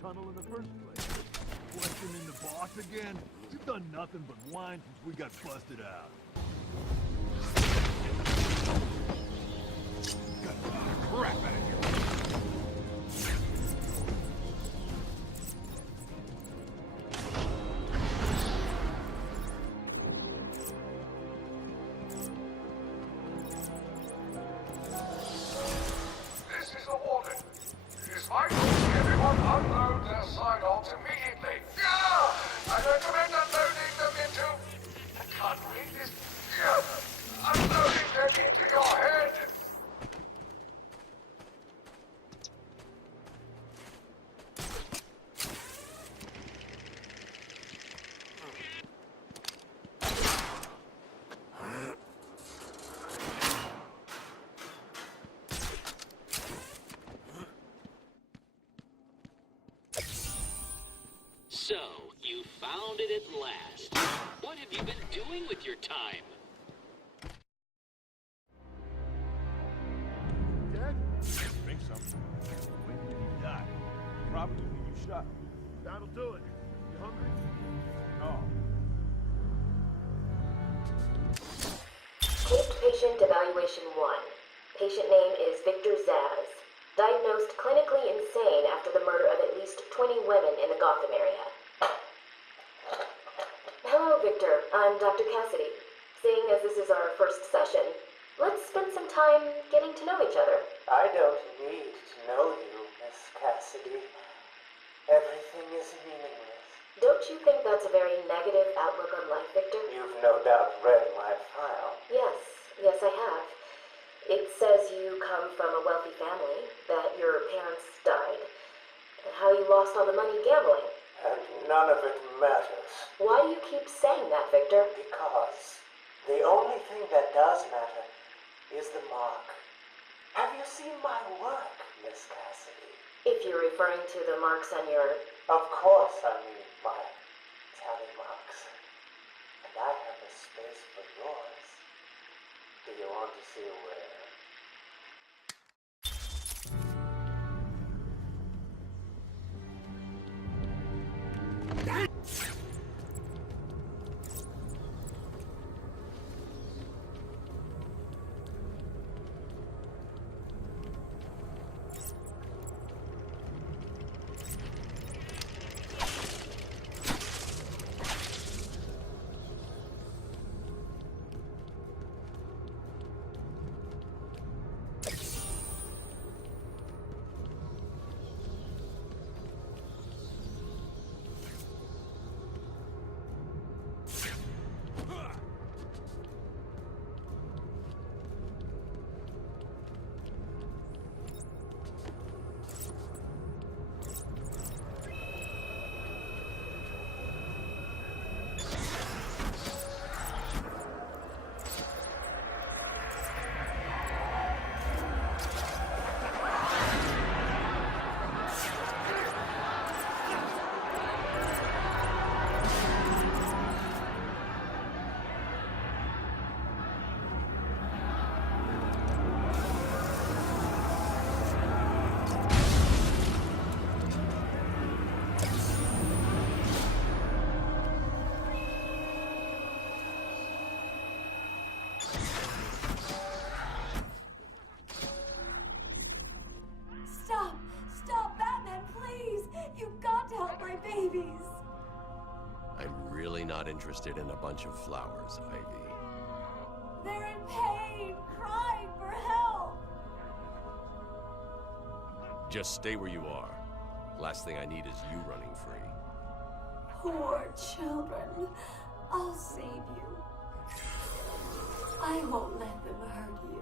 tunnel in the first place? Questioning the boss again? You've done nothing but whine since we got busted out. Got crap out of here. So, you found it at last. What have you been doing with your time? Dead? I think so. When did he die? Probably when you shot him. That'll do it. You hungry? No. Case patient evaluation 1. Patient name is Victor Zaz. Diagnosed clinically insane after the murder of at least 20 women in the Gotham area. Hello, Victor. I'm Dr. Cassidy. Seeing as this is our first session, let's spend some time getting to know each other. I don't need to know you, Miss Cassidy. Everything is meaningless. Don't you think that's a very negative outlook on life, Victor? You've no doubt read my file. Yes, I have. It says you come from a wealthy family, that your parents died, and how you lost all the money gambling. And none of it matters. Why do you keep saying that, Victor? Because the only thing that does matter is the mark. Have you seen my work, Miss Cassidy? If you're referring to the marks on your... Of course I mean my tally marks. And I have a space for yours. Do you want to see where? Not interested in a bunch of flowers, Ivy. They're in pain, crying for help. Just stay where you are. Last thing I need is you running free. Poor children. I'll save you. I won't let them hurt you.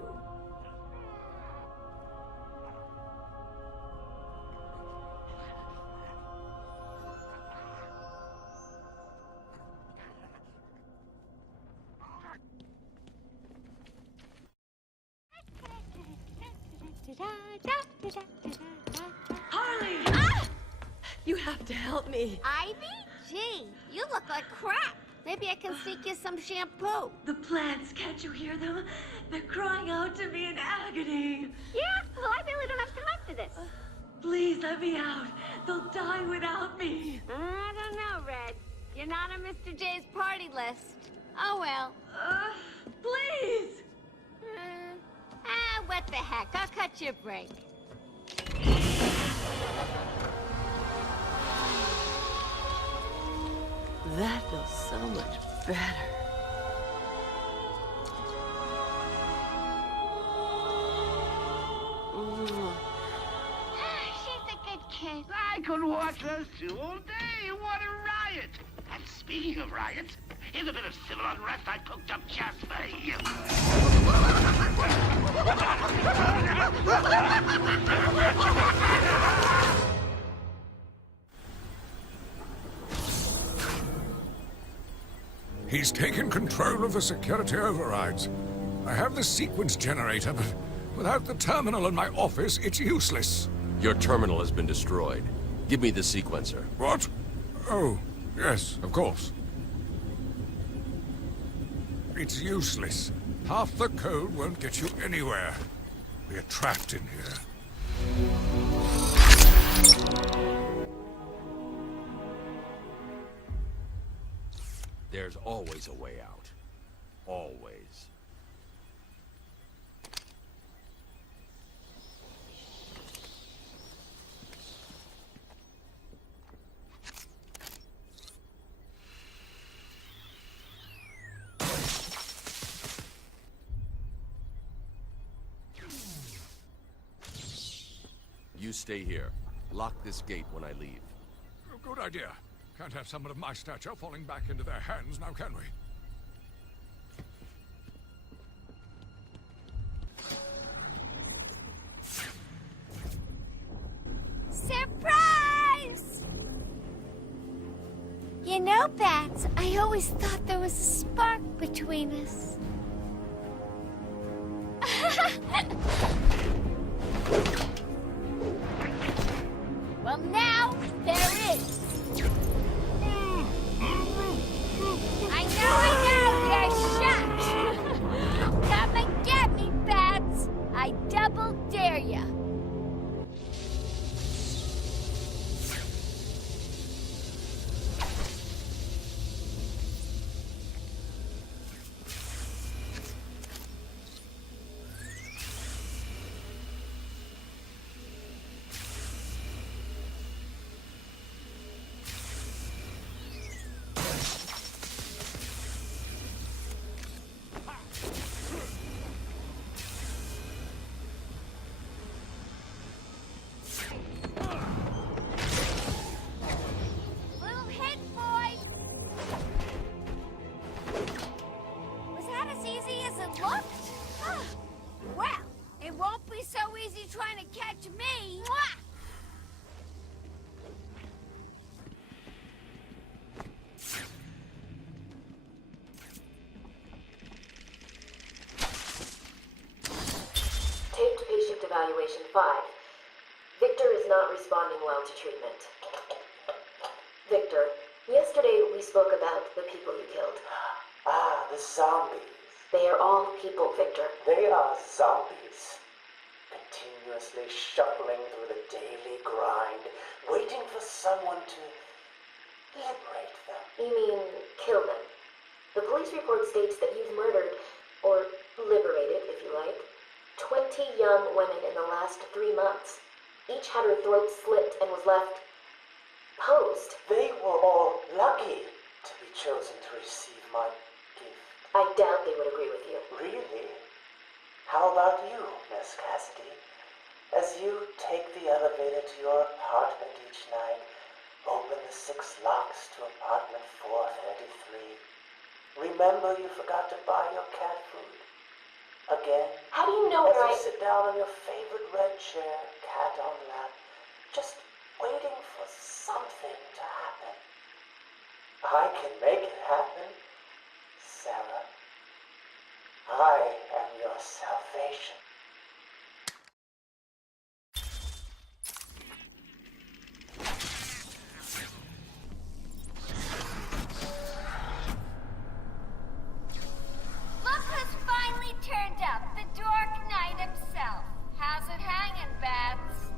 Harley! Ah! You have to help me. Ivy? Gee, you look like crap. Maybe I can sneak you some shampoo. The plants, can't you hear them? They're crying out to me in agony. Yeah? Well, I really don't have time for this. Please let me out. They'll die without me. I don't know, Red. You're not on Mr. J's party list. Oh well. Please! What the heck? I'll cut you a break. That feels so much better. She's a good kid. I could watch those two all day. What a riot! And speaking of riots, in a bit of civil unrest I cooked up just for you. He's taken control of the security overrides. I have the sequence generator, but without the terminal in my office, it's useless. Your terminal has been destroyed. Give me the sequencer. What? Oh, yes, of course. It's useless. Half the code won't get you anywhere. We're trapped in here. There's always a way out. Always. You stay here. Lock this gate when I leave. Oh, good idea. Can't have someone of my stature falling back into their hands now, can we? Surprise! You know, Bats, I always thought there was a spark between us. Well, now there is. I know, you're shocked. Come and get me, Bats. I double dare ya. Evaluation 5. Victor is not responding well to treatment. Victor, yesterday we spoke about the people you killed. Ah, the zombies. They are all people, Victor. They are zombies. Continuously shuffling through the daily grind, waiting for someone to liberate them. You mean, kill them? The police report states that you've murdered, or liberated, if you like, 20 young women in the last 3 months. Each had her throat slit and was left posed. They were all lucky to be chosen to receive my gift. I doubt they would agree with you. Really? How about you, Miss Cassidy? As you take the elevator to your apartment each night, open the 6 locks to apartment 433. Remember you forgot to buy your cat food. Again, how do you know where you sit down on your favorite red chair, cat on lap, just waiting for something to happen. I can make it happen, Sarah. I am your salvation. Turned up, the Dark Knight himself. How's it hanging, Bats?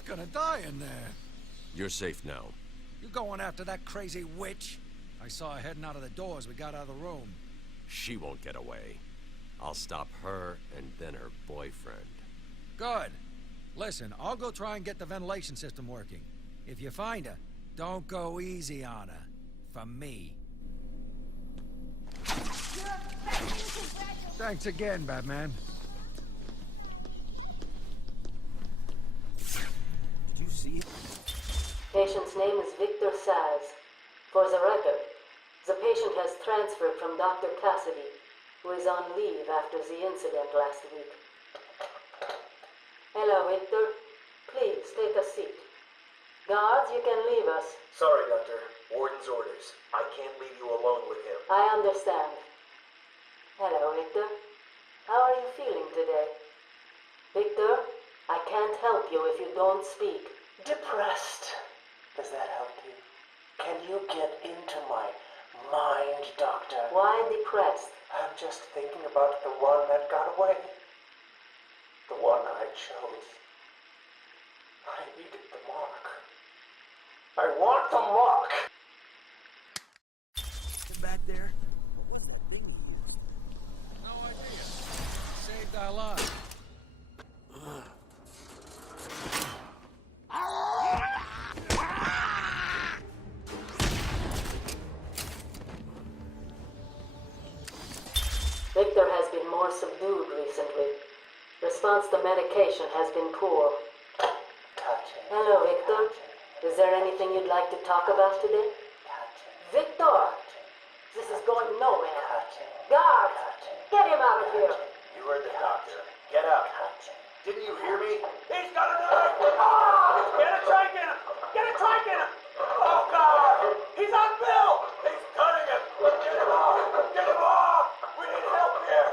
both gonna die in there. You're safe now. You going after that crazy witch? I saw her heading out of the door as we got out of the room. She won't get away. I'll stop her and then her boyfriend. Good. Listen, I'll go try and get the ventilation system working. If you find her, don't go easy on her. For me. Thanks again, Batman. Did you see it? Patient's name is Victor Saz. For the record, the patient has transferred from Dr. Cassidy, who is on leave after the incident last week. Hello, Victor. Please, take a seat. Guards, you can leave us. Sorry, Doctor. Warden's orders. I can't leave you alone with him. I understand. Hello, Victor. How are you feeling today? Victor, I can't help you if you don't speak. Depressed. Does that help you? Can you get into my mind, Doctor? Why depressed? I'm just thinking about the one that got away. The one I chose. I needed the mark. I want the mark! Back there? No idea. Saved our lives. Victor has been more subdued recently. Response to medication has been poor. Touching. Hello, Victor. Is there anything you'd like to talk about today? Victor! This is going nowhere. Guards! Get him out of here! You heard the doctor. Get out. Didn't you hear me? He's got a knife! Ah! Get a trike in him! Get a trike in him! Oh, God! He's on Bill! He's cutting him! Get him off! Get him off! We need help here!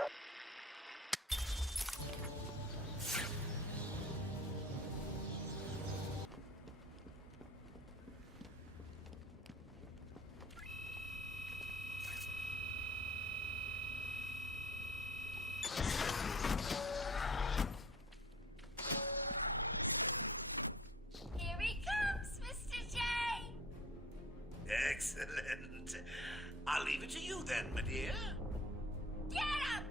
Here he comes, Mr. J. Excellent. I'll leave it to you then, my dear. Get him!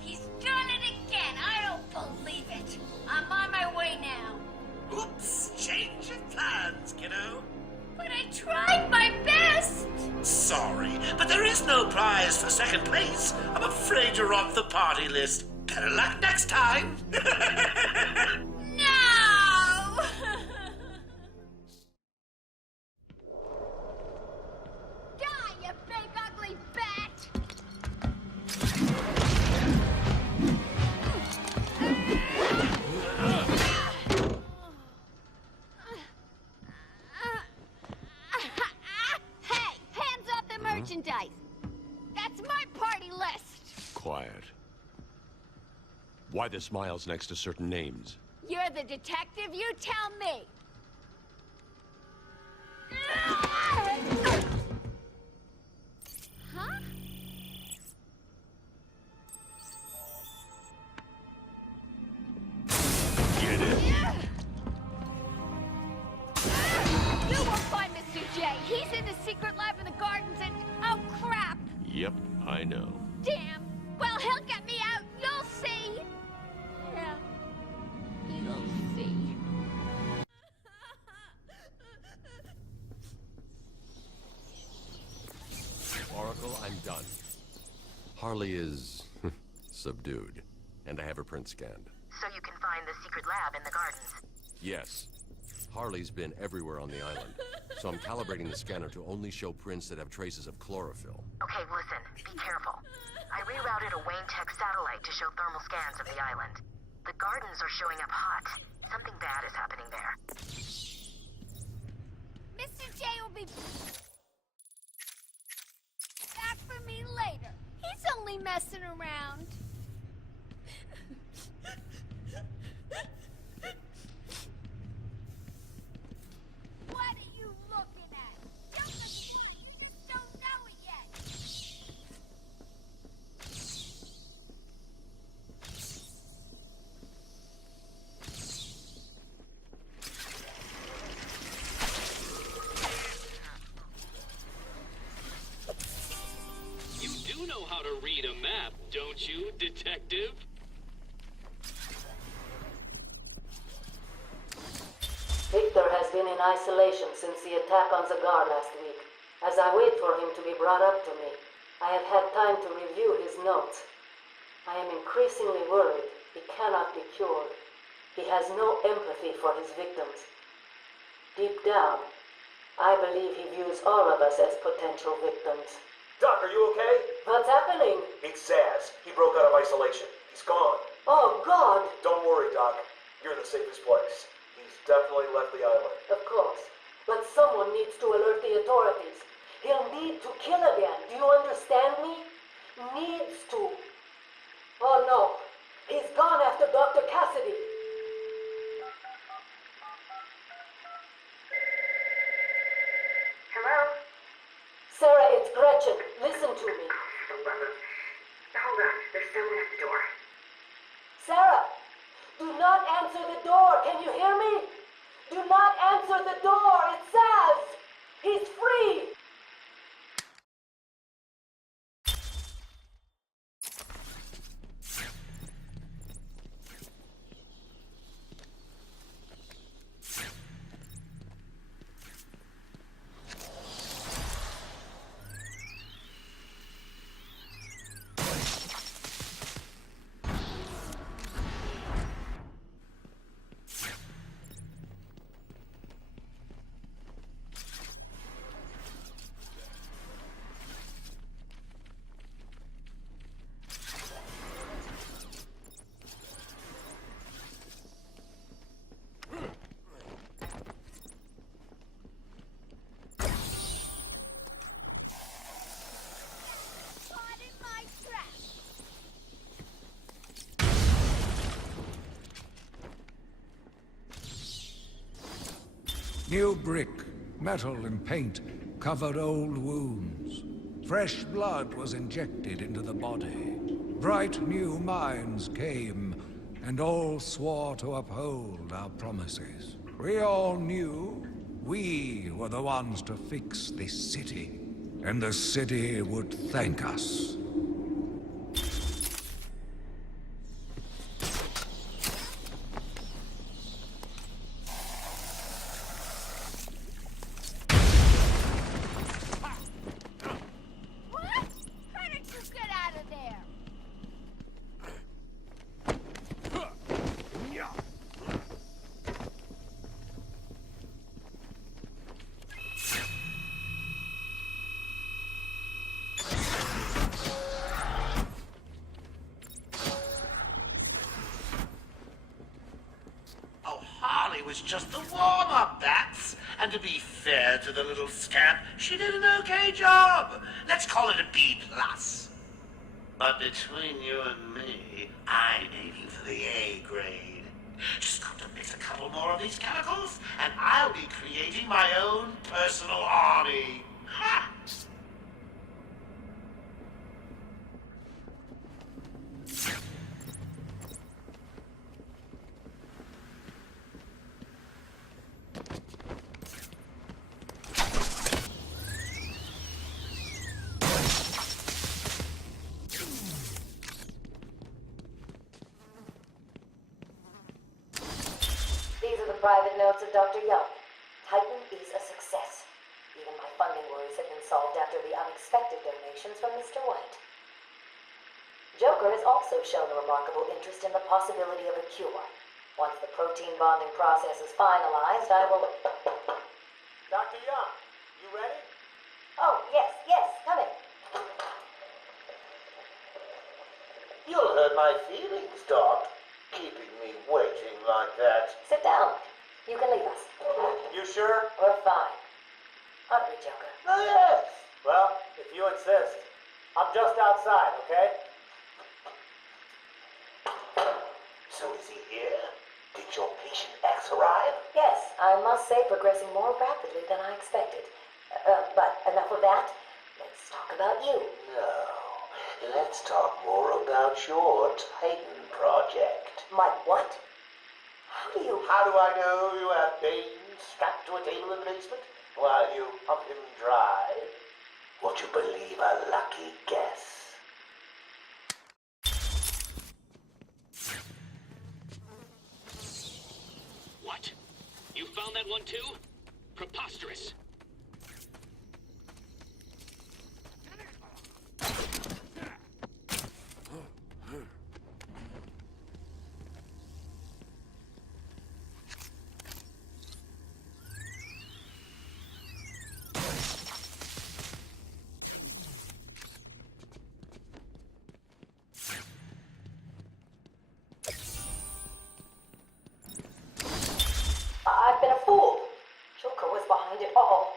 He's done it again. I don't believe it. I'm on my way now. Oops, change of plans, kiddo. But I tried my best. Sorry, but there is no prize for second place. I'm afraid you're off the party list. Better luck next time. No! Die, you big ugly bat! Hey, hands off the merchandise. That's my party list. Quiet. Why the smiles next to certain names? You're the detective, you tell me. Huh? Get it. You won't find Mr. J. He's in the secret lab in the gardens and... Oh, crap! Yep, I know. Damn. Well, he'll get me out. You'll see. Yeah. You'll see. Oracle, I'm done. Harley is subdued, and I have her print scanned. So you can find the secret lab in the gardens. Yes. Harley's been everywhere on the island, so I'm calibrating the scanner to only show prints that have traces of chlorophyll. Okay, listen. Be careful. I rerouted a Wayne Tech satellite to show thermal scans of the island. The gardens are showing up hot. Something bad is happening there. Mr. J will be back for me later. He's only messing around. don't you, Detective? Victor has been in isolation since the attack on Zagar last week. As I wait for him to be brought up to me, I have had time to review his notes. I am increasingly worried he cannot be cured. He has no empathy for his victims. Deep down, I believe he views all of us as potential victims. Doc, are you okay? What's happening? It's Zaz. He broke out of isolation. He's gone. Oh, God! Don't worry, Doc. You're in the safest place. He's definitely left the island. Of course. But someone needs to alert the authorities. He'll need to kill again. Do you understand me? Needs to. Oh, no. He's gone after Dr. Cassidy. Hello? Sarah, it's Gretchen. Listen to me. Hold on. There's someone at the door. Sarah! Do not answer the door. Can you hear me? Do not answer the door. It's Zaz. He's free. New brick, metal and paint covered old wounds. Fresh blood was injected into the body. Bright new minds came, and all swore to uphold our promises. We all knew we were the ones to fix this city, and the city would thank us. Was just the warm-up, that's. And to be fair to the little scamp, she did an okay job. Let's call it a B+. But between you and me, I'm aiming for the A grade. Just got to mix a couple more of these chemicals, and I'll be creating my own personal army. Ha! Private notes of Dr. Young. Titan is a success. Even my funding worries have been solved after the unexpected donations from Mr. White. Joker has also shown a remarkable interest in the possibility of a cure. Once the protein bonding process is finalized, I will... Dr. Young, you ready? Oh, yes, come in. You'll hurt my feelings, Doc. Keeping me waiting like that. Sit down. You can leave us. You sure? We're fine. Aren't we, Joker? Oh, yes. Well, if you insist. I'm just outside, okay? So is he here? Did your patient X arrive? Yes, I must say progressing more rapidly than I expected. But enough of that. Let's talk about you. No. Let's talk more about your Titan project. My what? How do I know you have Bane strapped to a table in the basement while you pump him dry? Would you believe a lucky guess? one too? Preposterous. I've been a fool. Joker was behind it all.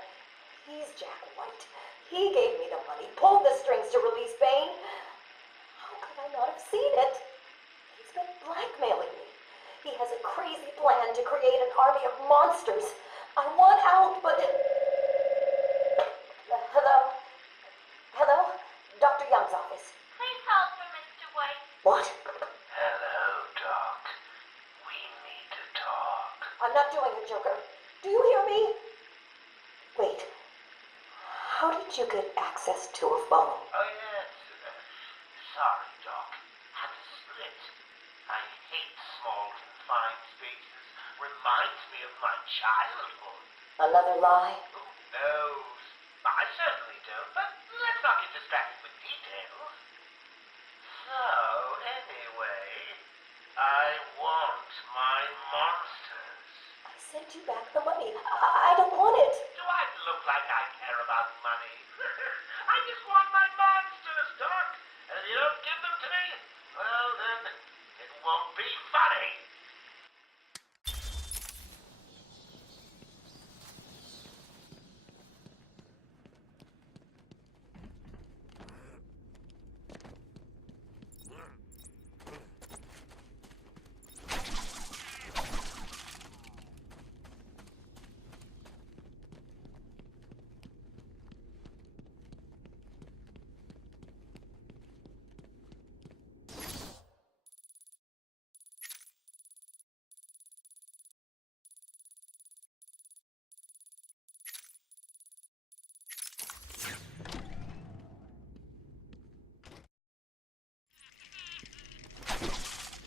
He's Jack White. He gave me the money, pulled the strings to release Bane. How could I not have seen it? He's been blackmailing me. He has a crazy plan to create an army of monsters. I want out, but... Hello? Hello? Dr. Young's office. Please hold for Mr. White. What? Hello, Doc. We need to talk. I'm not doing it, Joker. Do you hear me? Wait. How did you get access to a phone? Oh, yes. Sorry, Doc. Had to split. I hate small, confined spaces. Reminds me of my childhood. Another lie? Who knows? I certainly don't, but let's not get distracted with details. So, anyway, I want my monsters. I sent you back the money. I don't want it. Do I look like I care about money? I just want my monsters, Doc. And if you don't give them to me, well, then it won't be funny.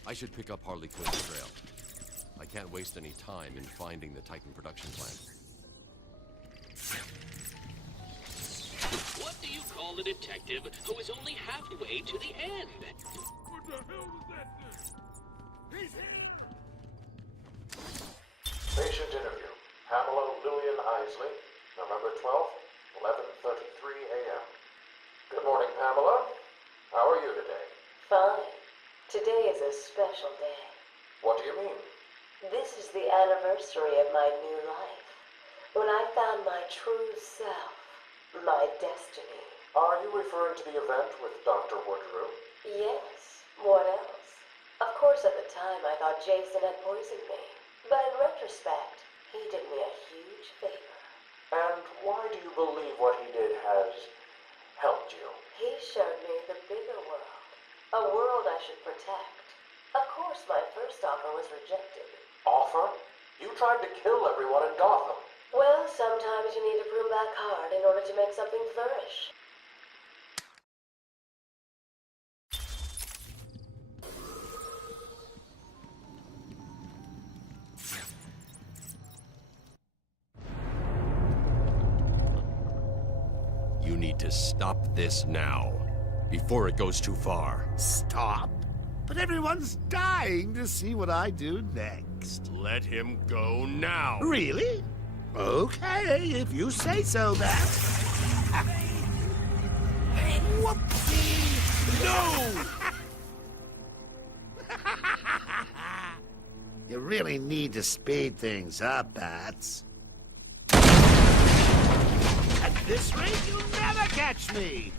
I should pick up Harley Quinn's trail. I can't waste any time in finding the Titan production plant. What do you call a detective who is only halfway to the end? What the hell was that thing? He's here! Patient interview. Pamela Lillian Isley, November 12th, 11:33 a.m. Good morning, Pamela. How are you today? Fine. Today is a special day. What do you mean? This is the anniversary of my new life. When I found my true self, my destiny. Are you referring to the event with Dr. Woodrow? Yes. What else? Of course, at the time, I thought Jason had poisoned me. But in retrospect, he did me a huge favor. And why do you believe what he did has helped you? He showed me the bigger world. A world I should protect. Of course, my first offer was rejected. Offer? You tried to kill everyone in Gotham. Well, sometimes you need to prune back hard in order to make something flourish. You need to stop this now, before it goes too far. Stop? But everyone's dying to see what I do next. Let him go now. Really? Okay, if you say so, then. Whoopsie! No! You really need to speed things up, Bats. At this rate, you'll never catch me!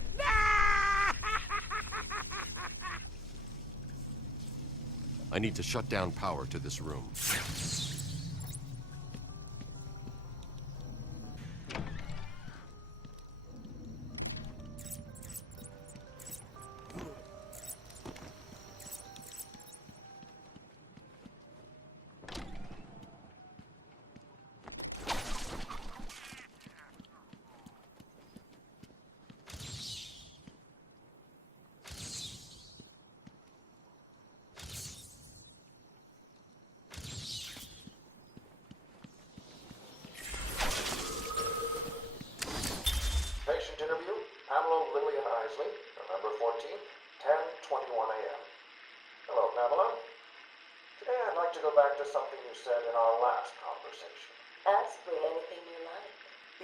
I need to shut down power to this room. to go back to something you said in our last conversation. Ask me anything you like.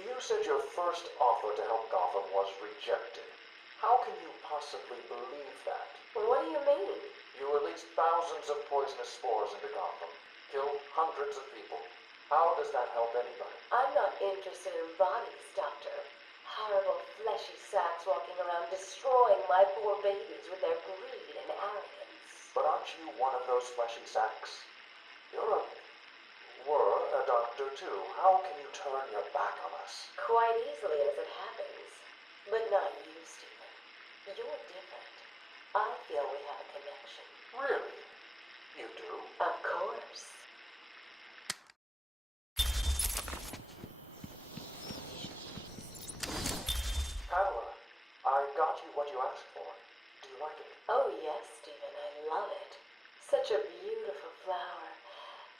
You said your first offer to help Gotham was rejected. How can you possibly believe that? Well, what do you mean? You released thousands of poisonous spores into Gotham, killed hundreds of people. How does that help anybody? I'm not interested in bodies, Doctor. Horrible fleshy sacks walking around destroying my poor babies with their greed and arrogance. But aren't you one of those fleshy sacks? Were a doctor too. How can you turn your back on us? Quite easily as it happens. But not you, Stephen. You're different. I feel we have a connection. Really? You do? Of course. Pamela, I got you what you asked for. Do you like it? Oh, yes, Stephen. I love it. Such a beautiful flower.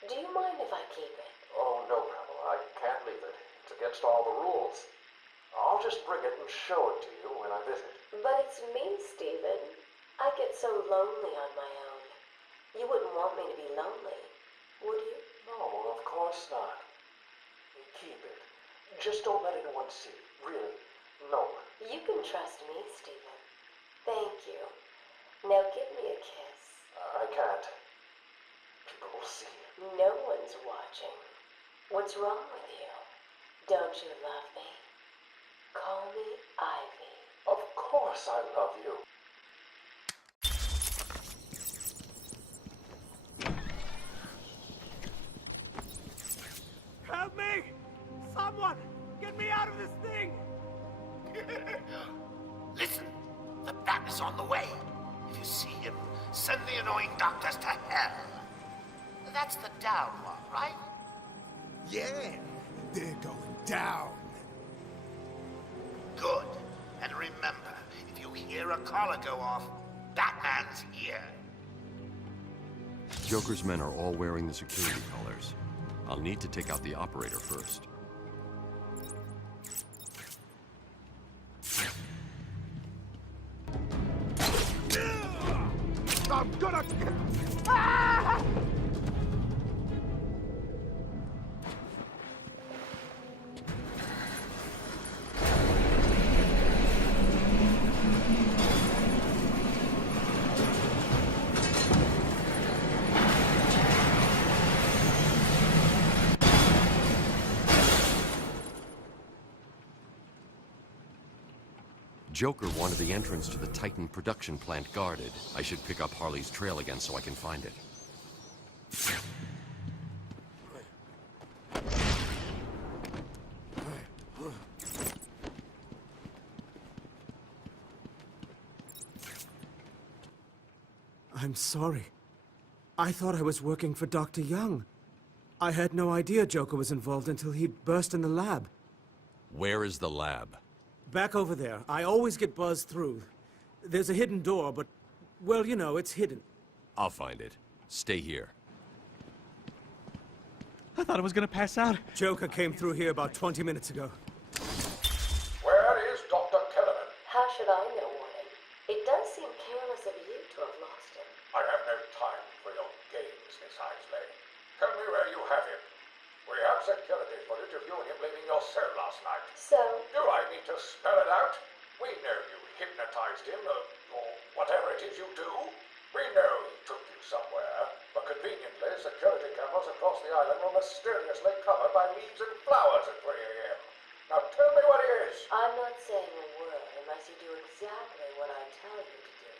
Do you mind if I keep it? Oh, no, Pamela. I can't leave it. It's against all the rules. I'll just bring it and show it to you when I visit. But it's me, Stephen. I get so lonely on my own. You wouldn't want me to be lonely, would you? No, of course not. Keep it. Just don't let anyone see. Really. No one. You can trust me, Stephen. Thank you. Now give me a kiss. I can't. People will see. No one's watching. What's wrong with you? Don't you love me? Call me Ivy. Of course I love you. Help me! Someone! Get me out of this thing! Listen, the bat is on the way. If you see him, send the annoying doctors to hell. That's the down one, right? Yeah, they're going down. Good. And remember, if you hear a collar go off, Batman's here. Joker's men are all wearing the security collars. I'll need to take out the operator first. I'm gonna... Ah! Joker wanted the entrance to the Titan production plant guarded. I should pick up Harley's trail again so I can find it. I'm sorry. I thought I was working for Dr. Young. I had no idea Joker was involved until he burst in the lab. Where is the lab? Back over there. I always get buzzed through. There's a hidden door, but, well, you know, it's hidden. I'll find it. Stay here. I thought I was gonna pass out. Joker came through here about 20 minutes ago. Where is Dr. Kellerman? How should I know, Warden? It does seem careless of you to have lost him. I have no time for your games, Miss Isley. Tell me where you have him. We have security footage of you and him leaving your cell last night. So? Do I need to spell it out? We know you hypnotized him, or whatever it is you do. We know he took you somewhere, but conveniently, security cameras across the island were mysteriously covered by leaves and flowers at 3 a.m. Now tell me what he is. I'm not saying a word unless you do exactly what I tell you to do.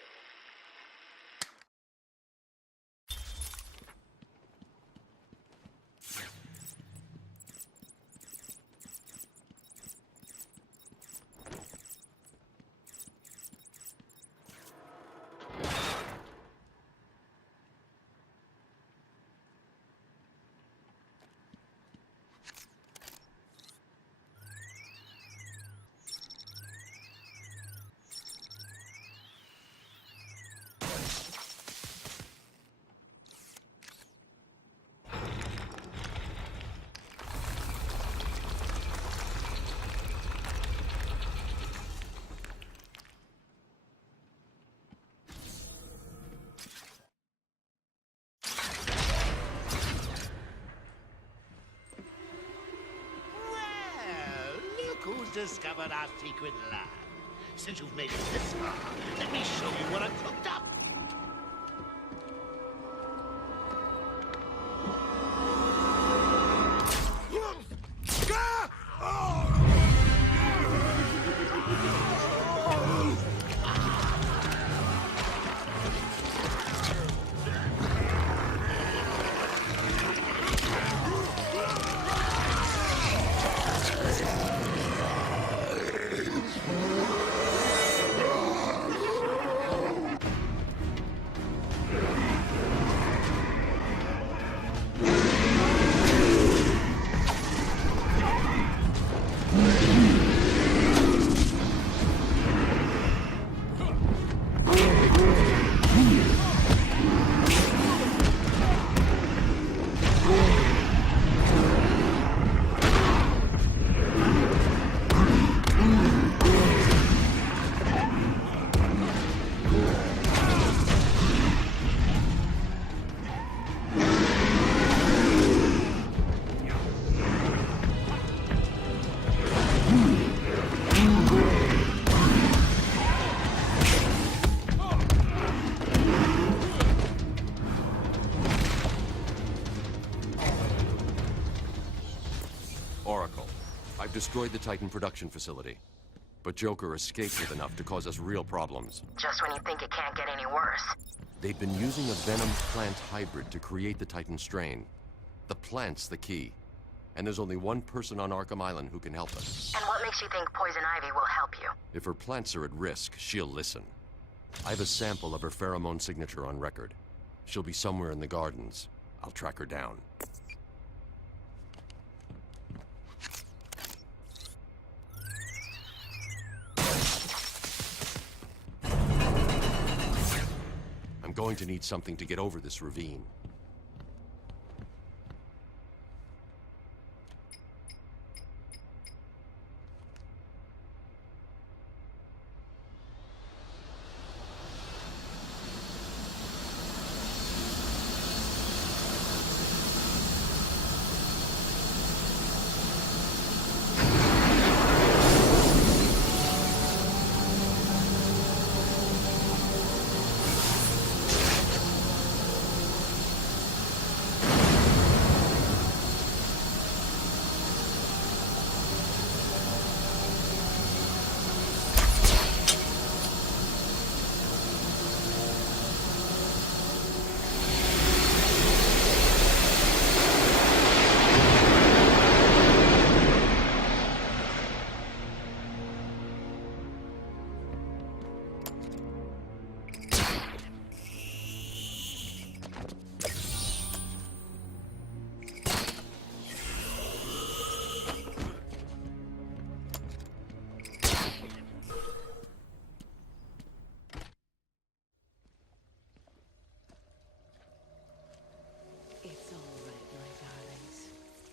discovered our secret lab. Since you've made it this far, let me show you what I've cooked up. Oracle, I've destroyed the Titan production facility. But Joker escaped with enough to cause us real problems. Just when you think it can't get any worse. They've been using a venom plant hybrid to create the Titan strain. The plant's the key. And there's only one person on Arkham Island who can help us. And what makes you think Poison Ivy will help you? If her plants are at risk, she'll listen. I have a sample of her pheromone signature on record. She'll be somewhere in the gardens. I'll track her down. I'm going to need something to get over this ravine.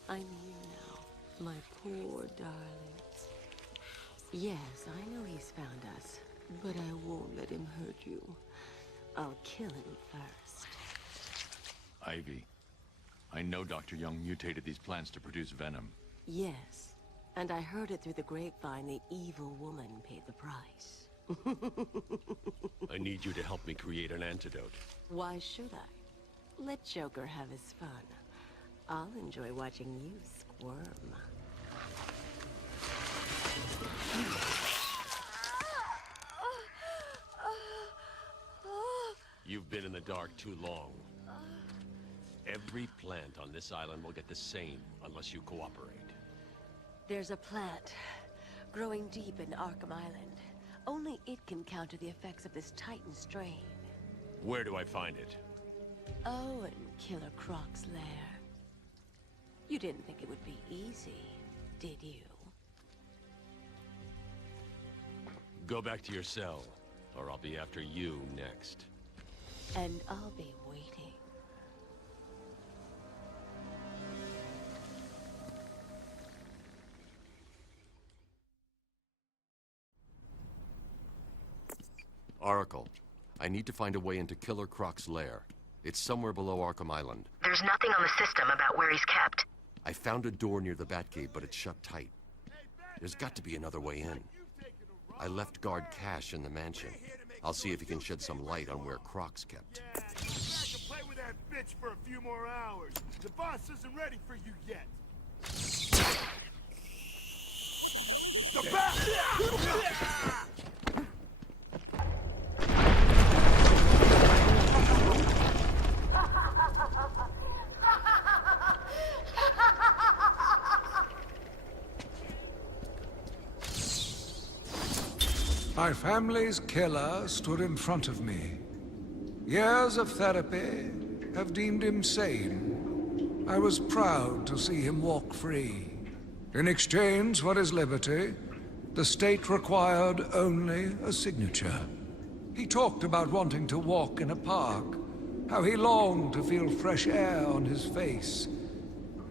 I'm here now, my poor darlings. Yes, I know he's found us, but I won't let him hurt you. I'll kill him first. Ivy, I know Dr. Young mutated these plants to produce venom. Yes, and I heard it through the grapevine the evil woman paid the price. I need you to help me create an antidote. Why should I? Let Joker have his fun. I'll enjoy watching you squirm. You've been in the dark too long. Every plant on this island will get the same unless you cooperate. There's a plant growing deep in Arkham Island. Only it can counter the effects of this Titan strain. Where do I find it? Oh, in Killer Croc's lair. You didn't think it would be easy, did you? Go back to your cell, or I'll be after you next. And I'll be waiting. Oracle, I need to find a way into Killer Croc's lair. It's somewhere below Arkham Island. There's nothing on the system about where he's kept. I found a door near the Batcave, but it's shut tight. There's got to be another way in. I left guard Cash in the mansion. I'll see if he can shed some light on where Croc's kept. Yeah, go back and play with that bitch for a few more hours. The boss isn't ready for you yet. The back! My family's killer stood in front of me. Years of therapy have deemed him sane. I was proud to see him walk free. In exchange for his liberty, the state required only a signature. He talked about wanting to walk in a park, how he longed to feel fresh air on his face.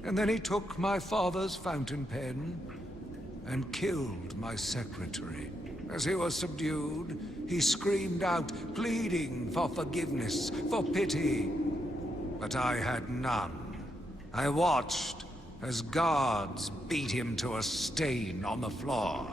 And then he took my father's fountain pen and killed my secretary. As he was subdued, he screamed out, pleading for forgiveness, for pity. But I had none. I watched as guards beat him to a stain on the floor.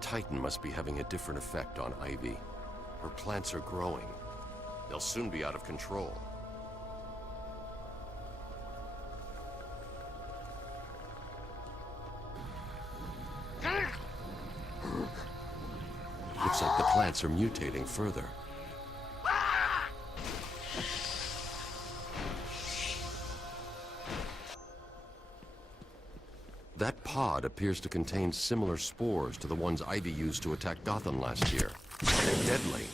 Titan must be having a different effect on Ivy. Her plants are growing. They'll soon be out of control. Looks like the plants are mutating further. That pod appears to contain similar spores to the ones Ivy used to attack Gotham last year. They're deadly.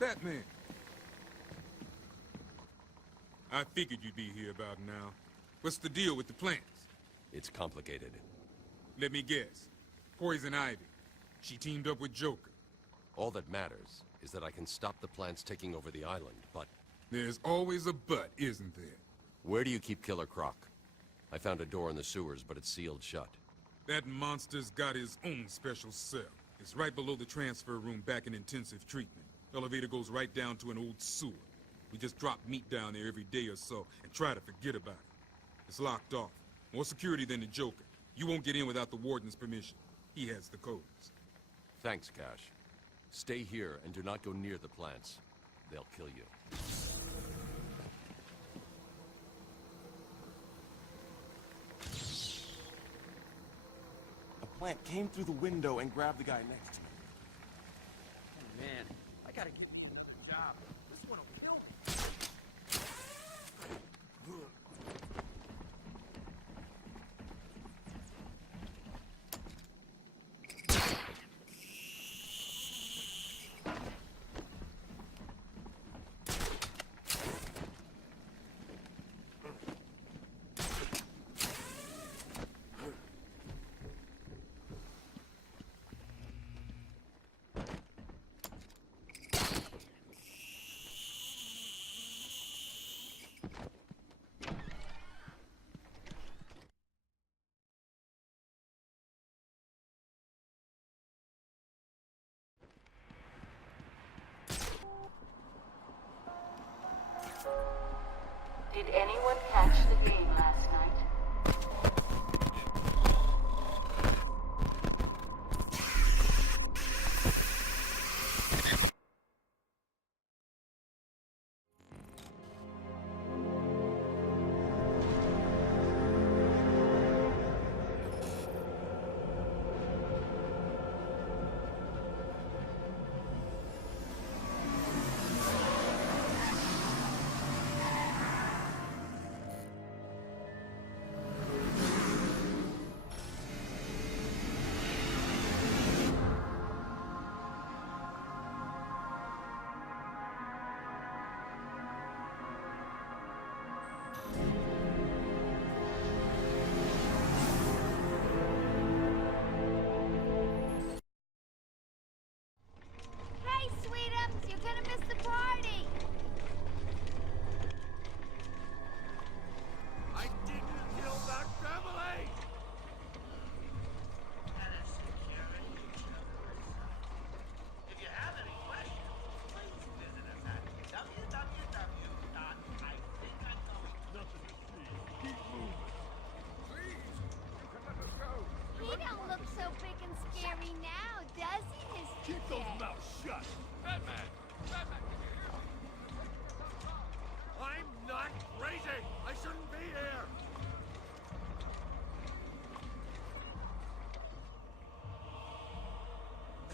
Batman! I figured you'd be here about now. What's the deal with the plants? It's complicated. Let me guess. Poison Ivy. She teamed up with Joker. All that matters is that I can stop the plants taking over the island, but... There's always a but, isn't there? Where do you keep Killer Croc? I found a door in the sewers, but it's sealed shut. That monster's got his own special cell. It's right below the transfer room back in intensive treatment. Elevator goes right down to an old sewer. We just drop meat down there every day or so and try to forget about it. It's locked off. More security than the Joker. You won't get in without the warden's permission. He has the codes. Thanks, Cash. Stay here and do not go near the plants. They'll kill you. A plant came through the window and grabbed the guy next to me. Oh, man. I gotta get you another job. This one will kill me. Did anyone catch the game last night? Keep those mouths shut! Batman! Batman, can you hear me? I'm not crazy! I shouldn't be here!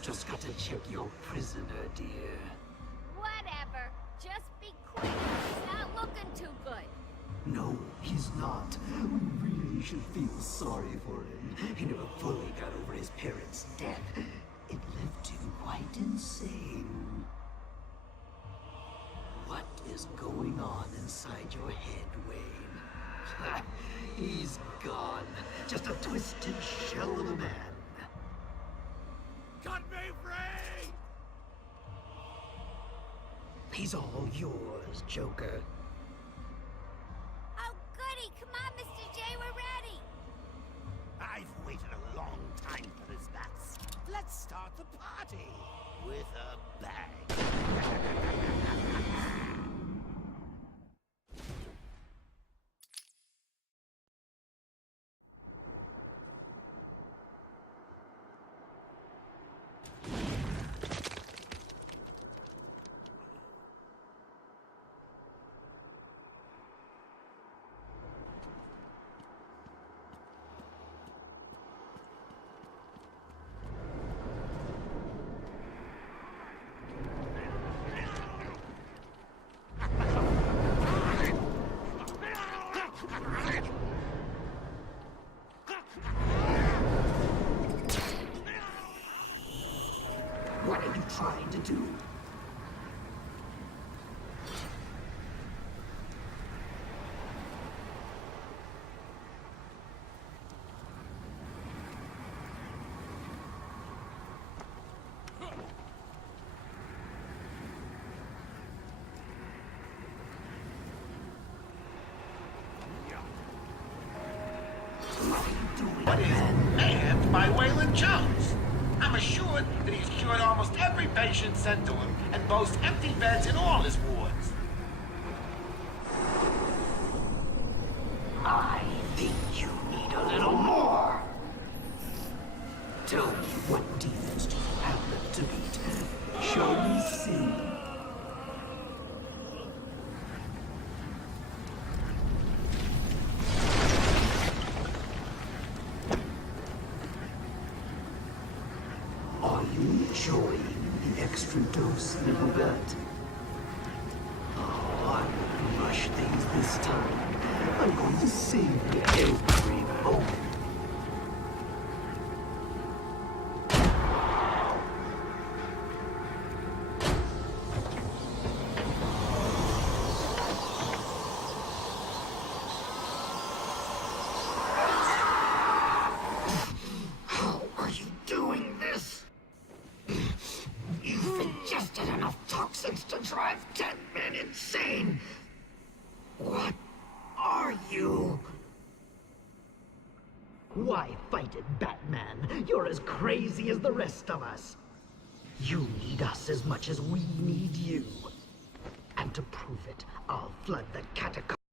Just got to check your prisoner, dear. Whatever. Just be quick. He's not looking too good. No, he's not. We really should feel sorry for him. He never fully got over his parents' death. It left him quite insane. What is going on inside your head, Wayne? He's gone. Just a twisted shell of a man. Cut me free! He's all yours, Joker. Oh, goody. Come on, Mr. J, we're ready. I've waited a long time for this, Bats. Let's start the party with a bang. What are you trying to do? What is manned by Waylon Jones? I'm assured that he's cured almost every patient sent to him and boasts empty beds in all his wards. I think you need a little more. Tell me, what demons do you have left to beat? Show me see. Are you enjoying the extra dose, little gut? Oh, I'm gonna rush things this time. I'm going to save you every moment. How are you doing this? You've ingested enough toxins to drive 10 men insane. What are you? Why fight it, Batman? You're as crazy as the rest of us. You need us as much as we need you. And to prove it, I'll flood the catacombs.